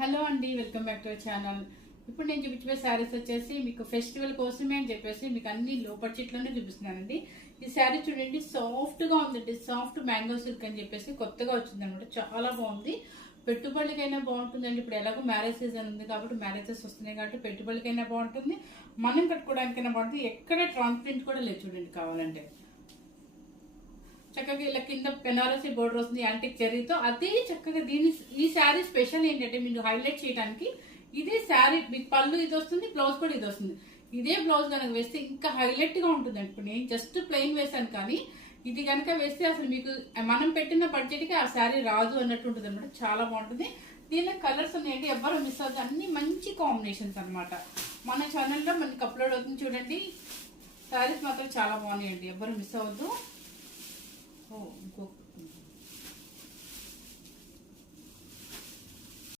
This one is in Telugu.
హలో అండి, welcome back to our channel. ఇప్పుడు నేను చూపించే శారీస్ వచ్చేసి మీకు ఫెస్టివల్ కోసమే అని చెప్పేసి మీకు అన్ని లో బడ్జెట్ లోనే చూపిస్తున్నానండి. ఈ శారీ చూడండి, సాఫ్ట్ గా ఉందండి. సాఫ్ట్ మ్యాంగో సిల్క్ అని చెప్పేసి కొత్తగా వచ్చింది అనమాట. చాలా బాగుంది. పెట్టుబడికైనా బాగుంటుందండి. ఇప్పుడు ఎలాగో మ్యారేజ్ సీజన్ ఉంది కాబట్టి మ్యారేజెస్ వస్తున్నాయి కాబట్టి పెట్టుబడికైనా బాగుంటుంది, మనం కట్టుకోవడానికైనా బాగుంటుంది. ఎక్కడ ట్రాన్స్పరెంట్ కూడా లేదు చూడండి. కావాలంటే చక్కగా ఇలా కింద బెనారసీ బోర్డర్ వస్తుంది యాంటిక్ జరీతో. అదే చక్కగా ఈ శారీ స్పెషల్ ఏంటంటే మీరు హైలైట్ చేయడానికి ఇదే శారీ మీకు పళ్ళు ఇది వస్తుంది, బ్లౌజ్ కూడా ఇది వస్తుంది. ఇదే బ్లౌజ్ కనుక వేస్తే ఇంకా హైలైట్ గా ఉంటుంది. ఇప్పుడు నేను జస్ట్ ప్లెయిన్ వేసాను కానీ ఇది కనుక వేస్తే అసలు మీకు మనం పెట్టిన బడ్జెట్ కి ఆ శారీ రాదు అన్నట్టు ఉంటుంది అనమాట. చాలా బాగుంటుంది. దీనిలో కలర్స్ ఉన్నాయండి, ఎవ్వరు మిస్ అవుతుంది. అన్ని మంచి కాంబినేషన్స్ అనమాట. మన ఛానల్లో మనకి అప్లోడ్ అవుతుంది చూడండి. శారీస్ మాత్రం చాలా బాగున్నాయండి, ఎవ్వరు మిస్ అవ్వద్దు. ఇంకో